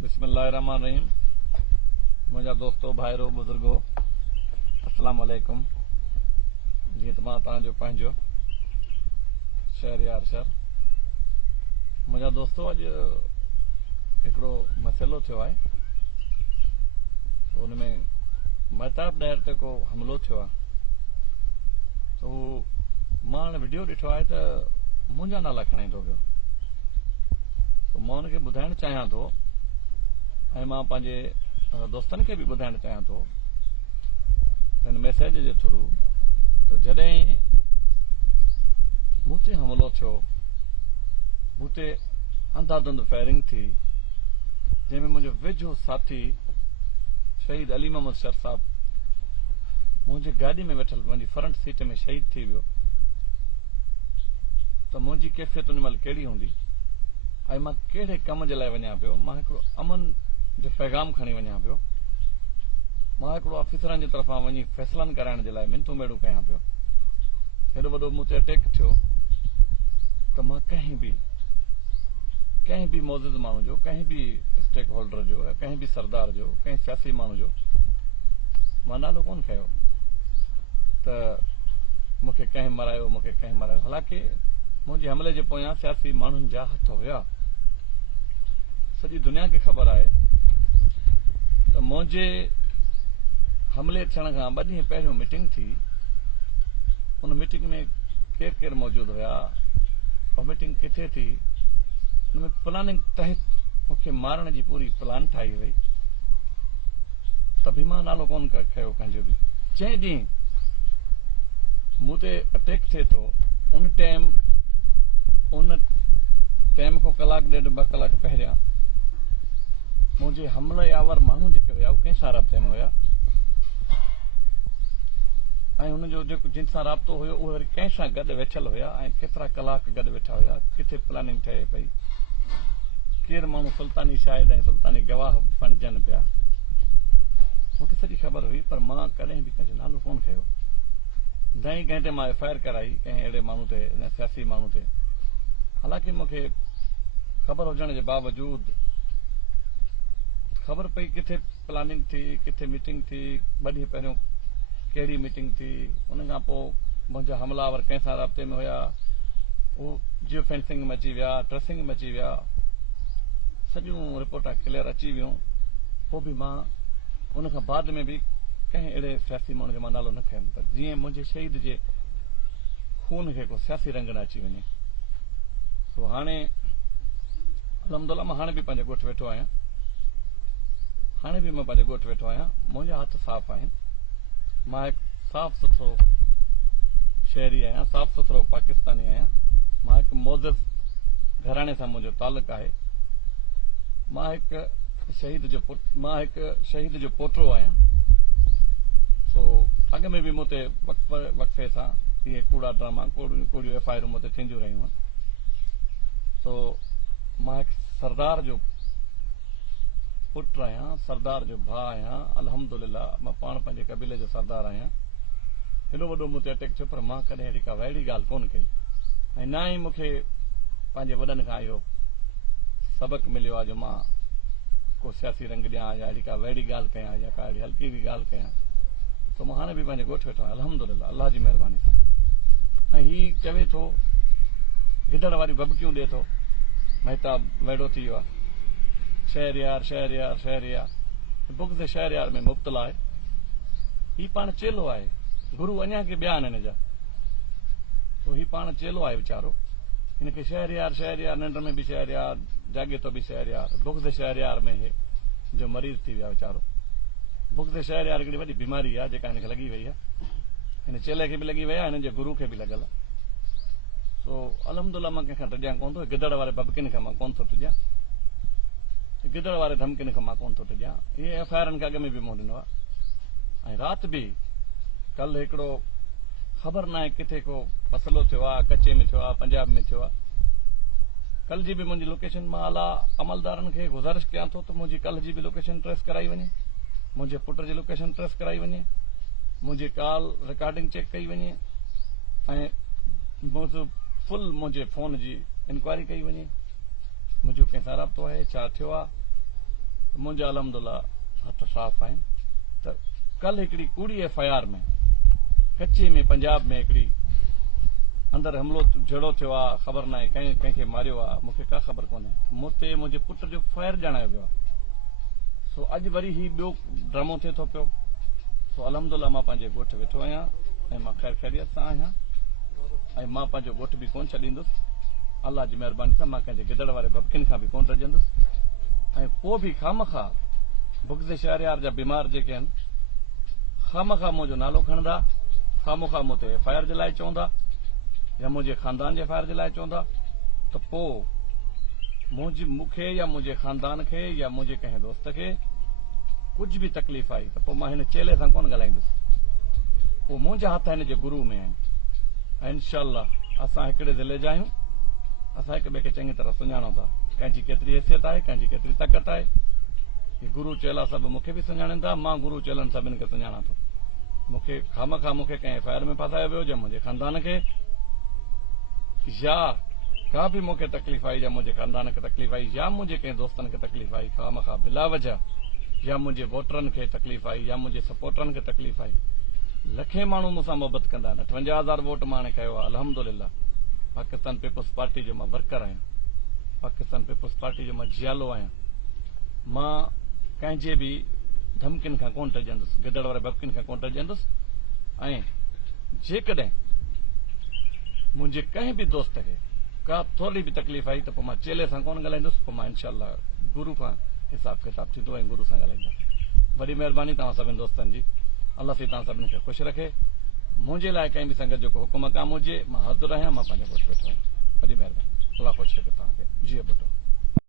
बिस्मिल्लाहिर्रहमानिर्रहीम। मुंहिंजा दोस्तो भाइरो बुज़ुर्गो अस्सलाम वालेकुम। जीअं त मां तव्हांजो पंहिंजो शहरयार शहर मुंहिंजा दोस्तो अॼु हिकिड़ो मसइलो थियो आहे। उन में महताब ॾहर ते को हमिलो थियो आहे त मां हाणे वीडियो ॾिठो आहे त मुंहिंजा नाला खणाईंदो पियो। मां हुनखे ॿुधाइणु चाहियां थो ऐं मां पंहिंजे दोस्तनि खे बि ॿुधाइणु चाहियां थो हिन मैसेज जे थ्रू त जॾहिं मूं ते हमिलो थियो, मूं ते अंधाधुंध फायरिंग थी, जंहिंमें मुंहिंजो वेझो साथी शहीद अली मोहम्मद शर साहब मुंहिंजी गाॾी में वेठल मुंहिंजी फ्रंट सीट में शहीद थी वियो, त मुंहिंजी कैफ़ियत उन महिल कहिड़ी हूंदी ऐं मां कहिड़े कम जे लाइ वञा पियो। मां हिकिड़ो अमन जो पैगाम खणी वञा पियो। मां हिकिड़ो ऑफिसरनि जी तरफ़ां वञी फ़ैसिलनि कराइण जे लाइ मिंथूं मेड़ूं कयां पियो। हेॾो वॾो मूं ते अटैक थियो त मां कंहिं बि मौजूद माण्हू जो, कंहिं बि स्टेक होल्डर जो, कंहिं बि सरदार जो, कंहिं सियासी माण्हू जो मां नालो कोन खयो त मूंखे कंहिं मरायो, मूंखे कंहिं मरायो। हालांकि मुंहिंजे हमले जे पोयां सियासी माण्हुनि जा हथ हुया। सॼी दुनिया खे ख़बर आहे त मुंहिंजे हमले थियण खां 2 ॾींहं पहिरियों मीटिंग थी। उन मीटिंग में केरु केरु मौजूद हुया और मीटिंग किथे थी, उन में प्लानिंग तहत मूंखे मारण जी पूरी प्लान ठाही हुई। त बि मां नालो कोन खयो कंहिंजो बि। जंहिं ॾींहुं मूं ते अटैक थिए थो उन टाइम खां कलाक ॾेढ 2 कलाक पहिरियां मुंहिंजे हमले आवर माण्हू जेके हुया उहे कंहिंसां राब्ते में हुया ऐं हुनजो जेको जिन सां राब्तो हुयो उहे वरी कंहिंसां गॾु वेठल हुया ऐं केतिरा कलाक गॾु वेठा हुया, किथे प्लानिंग ठहे पई, केरु माण्हू सुल्तानी शाहिद ऐं सुल्तानी गवाह बणिजनि पिया। मूंखे सॼी ख़बर हुई, पर मां कॾहिं बि कंहिंजो नालो कोन खयो। न ई कंहिं ते मां एफ आई आर कराई, कंहिं अहिड़े माण्हू ते, सियासी माण्हू ते। हालांकि मूंखे ख़बर हुजण जे बावजूद ख़बर पई किथे प्लानिंग थी, किथे मीटिंग थी, 2 ॾींहं पहिरियों कहिड़ी मीटिंग थी। उन खां पोइ मुंहिंजा हमलावर कंहिंसां राब्ते में हुया, उहो जियो फेंसिंग में अची विया, ट्रेसिंग में अची विया, सॼियूं रिपोर्टां क्लियर अची वियूं। पोइ बि मां उन खां बाद में बि कंहिं अहिड़े सियासी माण्हू जो मां नालो न खयुमि त जीअं मुंहिंजे शहीद जे खून खे को सियासी रंग न अची वञे। सो हाणे अलहमदुलिल्लाह मां हाणे बि पंहिंजे ॻोठ वेठो आहियां। मुंहिंजा हथ साफ़ आहिनि। मां हिकु साफ़ सुथरो शहरी आहियां, साफ़ सुथरो पाकिस्तानी आहियां। मां हिकु मोज़िज़ घराणे सां मुंहिंजो तालुक़ु आहे। मां हिकु शहीद जो पोटो आहियां। सो अॻ में बि मूं ते वक़्फ़े सां इहे कूड़ा ड्रामा, कूड़ियूं एफ आई आर मूं ते थींदियूं रहियूं आहिनि। सो मां हिकु सरदार जो पुटु आहियां, सरदार जो भाउ आहियां। अल्हम्दुलिल्लाह मां पाण पंहिंजे क़बीले जो सरदार आहियां। हेॾो वॾो मूं ते अटैक थियो, पर मां कॾहिं अहिड़ी का वहिड़ी ॻाल्हि कोन कई ऐं न ई मूंखे पंहिंजे वॾनि खां इहो सबक़ मिलियो आहे जो मां को सियासी रंग ॾियां या अहिड़ी का वहिड़ी ॻाल्हि कयां या का अहिड़ी हल्की बि ॻाल्हि कयां। त मां हाणे बि पंहिंजे ॻोठ वेठो आहियां अल्हम्दुलिल्लाह, अल्लाह जी महिरबानी सां। ऐं हीउ चवे थो, गिदड़ वारी भभकियूं ॾिए थो, महताब वेड़ो थी वियो आहे, शहरयार शहरयार शहरयार, बुग़्ज़ शहरयार में मुब्तला आहे। हीउ पाण चेलो आहे, गुरू अञा के ॿिया आहिनि हिन जा। तो हीउ पाण चेलो आहे वीचारो, हिनखे शहरयार शहरयार, निंड में बि शहरयार, जाॻे तो बि शहरयार, बुग़्ज़ शहरयार में हे जो मरीज़ थी वियो आहे वीचारो। बुग़्ज़ शहरयार हिकिड़ी वॾी बीमारी आहे जेका हिनखे लॻी वई आहे। हिन चेले खे बि लॻी वई आहे, हिन जे गुरू खे बि लॻल आहे। सो अल्हम्दुलिल्लाह मां कंहिंखां टिॼां कोन थो। गिदड़ वारे भभकिन खां मां कोन थो टिॼां, गिदड़ वारे धमकिन खां मां कोन थो टिॼां। इहे एफ आई आरनि खे अॻ में बि मूं ॾिनो आहे। ऐं राति बि कल्ह हिकिड़ो ख़बर न आहे किथे को मसइलो थियो आहे, कचे में थियो आहे, पंजाब में थियो आहे। कल्ह जी बि मुंहिंजी लोकेशन, मां आला अमलदारनि खे गुज़ारिश कयां थो त मुंहिंजी कल्ह जी बि लोकेशन ट्रेस कराई वञे, मुंहिंजे पुट जी लोकेशन ट्रेस कराई वञे, मुंहिंजी कॉल रिकॉर्डिंग चेक कई वञे ऐं फुल मुंहिंजे फोन जी इंक्वायरी कई वञे। मुंहिंजो कंहिंसां राब्तो आहे, छा थियो आहे, मुंहिंजा अलहमदुल्ला हथ साफ़ आहिनि। त कल हिकिड़ी कूड़ी FIR में कच्चे में पंजाब में हिकिड़ी अंदरि हमिलो जहिड़ो थियो आहे, ख़बर न आहे कंहिंखे मारियो आहे, मूंखे का ख़बर कोन्हे। मूं ते मुंहिंजे पुट जो फायर ॼाणायो वियो आहे। सो अॼु वरी ही ॿियो ड्रामो थिए थो पियो। सो अलहमदुल्ला मां पंहिंजे ॻोठ वेठो आहियां ऐं मां ख़ैर ख़ैरियत सां आहियां ऐं मां पंहिंजो ॻोठ बि कोन छॾींदुसि। अल्लाह जी महिरबानी सां मां कंहिंजे गिदड़ वारे भबकिन खां बि कोन रजंदुसि। ऐं पोइ बि खामखा बुग़्ज़ शहरयार जा बीमार जेके आहिनि खामखा मुंहिंजो नालो खणंदा, खामखा मूं ते FIR जे लाइ चवंदा या मुंहिंजे ख़ानदान जे FIR जे लाइ चवंदा, त पोइ मूंखे या मुंहिंजे ख़ानदान खे या मुंहिंजे कंहिं दोस्त खे कुझु बि तकलीफ़ आई त पोइ मां हिन चेले सां कोन ॻाल्हाईंदुसि। पोइ मुंहिंजा हथ हिन जे गुरू में आहिनि ऐं इनशाअल्लाह असां हिकिड़े ज़िले जा आहियूं। असां हिक ॿिए खे चङी तरह सुञाणूं था, कंहिंजी केतिरी हैसियत आहे, कंहिंजी केतिरी ताक़त आहे। गुरू चेला सभु मूंखे बि सुञाणनि था, मां गुरू चेलनि सभिनि खे सुञाणां थो। मूंखे खामखा मूंखे कंहिं FIR में फसायो वियो या मुंहिंजे ख़ानदान खे या का बि मूंखे तकलीफ़ आई या मुंहिंजे ख़ानदान खे तकलीफ़ आई या मुंहिंजे कंहिं दोस्तनि खे तकलीफ़ आई खामखा बिला वजह, या मुंहिंजे वोटरनि खे तकलीफ़ आई या मुंहिंजे सपोर्टरनि खे तकलीफ़ आई। लखे माण्हू मूंसां मोहबत कंदा आहिनि। 58,000 वोट मां हाणे खयो आहे अल्हम्दुलिल्लाह। पाकिस्तान पीपुल्स पार्टी जो मां वर्कर आहियां, पाकिस्तान पीपुल्स पार्टी जो मां जियालो आहियां। मां कंहिंजे बि धमकियुनि खां कोन टजंदुसि, गिदड़ वारे भबकियुनि खां कोन टजंदुसि। ऐं जेकॾहिं मुंहिंजे कंहिं बि दोस्त खे का थोरी बि तकलीफ़ आई त पोइ मां चेले सां कोन ॻाल्हाईंदुसि, पोइ मां इनशाअल्लाह गुरू खां हिसाब किताब थींदो ऐं गुरू सां ॻाल्हाईंदासीं। वॾी महिरबानी तव्हां सभिनि दोस्तनि जी। अल्लाह साईं तव्हां सभिनि खे ख़ुशि रखे। मुंहिंजे लाइ कंहिं बि संगत जो हुकुम काम हुजे, मां हाज़िर आहियां, मां पंहिंजो ॻोठ वेठो आहियां। वॾी महिरबानी, अल्लाह ख़ुशि रखे तव्हांखे। जी बुटो।